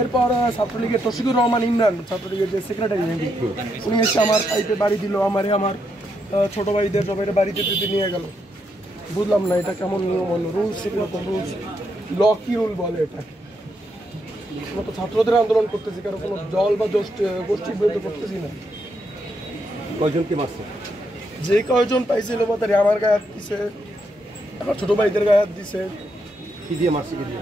এরপর ছাত্রলীগের তৌশিকুর রহমান ইমরান, ছাত্রলীগের যে সেক্রেটারি, উনি এসে আমার পাইপে বাড়ি দিল, আমার ছোট ভাইদের সবাই বাড়িতে দিতে নিয়ে গেল। বুঝলাম না এটা কেমন নিয়ম হলো, রুলস এরকম রুলস, ল কি রুল বলে এটা? আমরা তো ছাত্রদের আন্দোলন করতেছি, কারণ কোনো দল বা গোষ্ঠীর বিরুদ্ধে করতেছি না। কয়জনকে মারছে? যে কয়জন পাইছিল তারা আমার গায়ে হাত দিছে, আমার ছোট ভাইদের গায়ে হাত দিছে। কি দিয়ে মারছে? কি দিয়ে?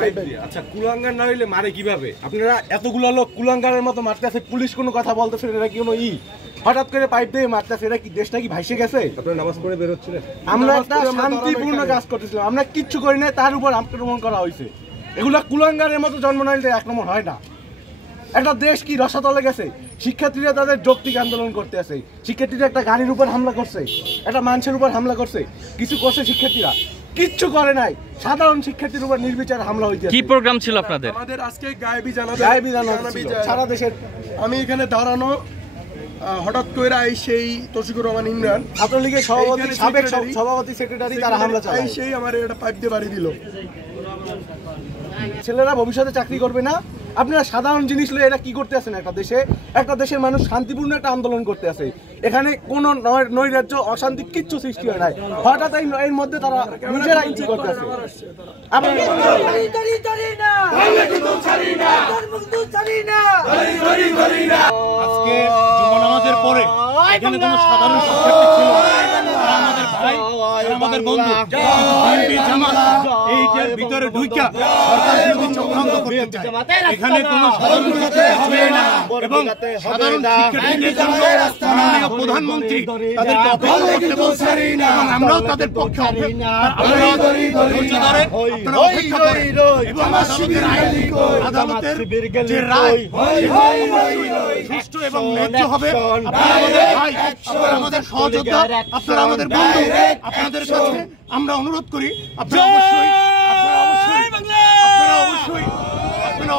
পাইপ দিয়ে। আচ্ছা, কুলাঙ্গার না হইলে মারে কিভাবে? আপনারা এতগুলো লোক কুলাঙ্গারের মতো মারতেছে, পুলিশ কোনো কথা বলতেছে, এটা কি কোনো হঠাৎ করে পাইপ দিয়ে মারতেছে, এটা কি দেশটা কি ভাইসে গেছে? আপনারা নামাজ পড়ে বের হচ্ছিলেন? আমরা একটা শান্তিপূর্ণ কাজ করতেছিলাম, আমরা কিচ্ছু করি না, তার উপর আক্রমণ করা হয়েছে। এগুলা কুলাঙ্গারের মতো জন্ম নাইলে আক্রমণ হয় না। একটা দেশ কি রসাতলে গেছে? শিক্ষার্থীরা তাদের যৌক্তিক আন্দোলন করতে আছে, শিক্ষার্থীরা একটা গাড়ির উপর হামলা করছে, একটা মানুষের উপর হামলা করছে, কিছু করছে শিক্ষার্থীরা? কিচ্ছু করে নাই, সাধারণ শিক্ষার্থীর উপর নির্বিচার হামলা হইছে। কি প্রোগ্রাম ছিল আপনাদের? আমাদের আজকে গায়েবী জানাজা সারা দেশের। আমি এখানে দাঁড়ানো, হঠাৎ করে সেই তৌশিকুর রহমান ইমরান, ছাত্রলীগের সভাপতি, সাবেক সভাপতি সেক্রেটারি, তারা হামলা চালায়। সেই আমার একটা পাইপ দিয়ে বাড়ি দিল। ছেলেরা ভবিষ্যতে চাকরি করবে না। আপনারা সাধারণ জিনিস লয়ে এটা কি করতে আছেন? একটা দেশের মানুষ শান্তিপূর্ণ একটা আন্দোলন করতে আছে, এখানে কোনো নৈরাজ্য অশান্তি কিচ্ছু সৃষ্টি হয় নাই। হঠাৎ এর মধ্যে তারা নিজেরা ইচ্ছা করতে আছে। আজকে জুমা নামাজের পরে এখানে কোনো সাধারণ শিক্ষার্থী ছিল না, আমাদের ভাই, আমাদের বন্ধু বিএনপি জামাত এইটার ভিতরে ঢুইকা সরকার বিরোধী চক্রান্ত করতে চায়। এখানে কোনো সাধারণ শিক্ষার্থী ছিল না এবং সাধারণ শিক্ষার্থীদের জন্য মাননীয় প্রধানমন্ত্রী তাদেরকে অপেক্ষা করতে বলছেন এবং আমরাও তাদের পক্ষে আদালতের যে রায় সুষ্ঠু এবং ন্যায্য হবে। আমাদের সহযোদ্ধা, আপনারা আমাদের বন্ধু, আপনাদের কাছে আমরা অনুরোধ করি আপনারা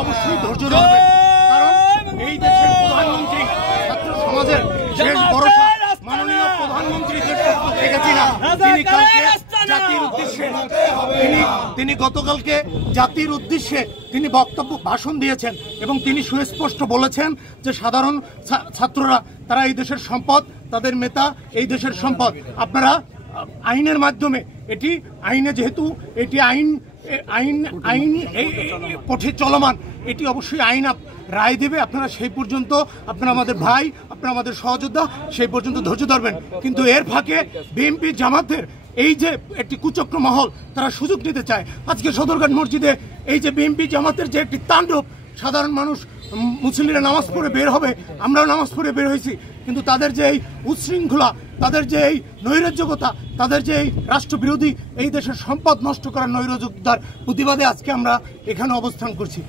অবশ্যই ধৈর্য ধরবেন, কারণ এই দেশের প্রধানমন্ত্রী ছাত্র সমাজের শেষ ভরসা মাননীয় প্রধানমন্ত্রী তিনি গতকালকে জাতির উদ্দেশ্যে তিনি ভাষণ দিয়েছেন এবং তিনি সুস্পষ্ট বলেছেন যে সাধারণ ছাত্ররা তারা এই দেশের সম্পদ, তাদের নেতা এই দেশের সম্পদ। আপনারা আইনের মাধ্যমে এটি আইনে, যেহেতু এটি আইন কোর্টে চলমান, এটি অবশ্যই আইন রায় দেবে। আপনারা সেই পর্যন্ত, আপনারা আমাদের ভাই, আপনারা আমাদের সহযোদ্ধা, সেই পর্যন্ত ধৈর্য ধরবেন। কিন্তু এর ফাঁকে বিএনপি জামাতের এই যে একটি কুচক্র মহল, তারা সুযোগ নিতে চায়। আজকে সদরঘাট মসজিদে এই যে বিএনপি জামাতের যে একটি তাণ্ডব, সাধারণ মানুষ মুসল্লিরা নামাজ পড়ে বের হবে, আমরাও নামাজ পড়ে বের হয়েছি, কিন্তু তাদের যে এই উচ্ছৃঙ্খলা, তাদের যে এই নৈরাজ্যকতা, তাদের যে এই রাষ্ট্রবিরোধী, এই দেশের সম্পদ নষ্ট করার নৈরাজ্যতার প্রতিবাদে আজকে আমরা এখানে অবস্থান করছি।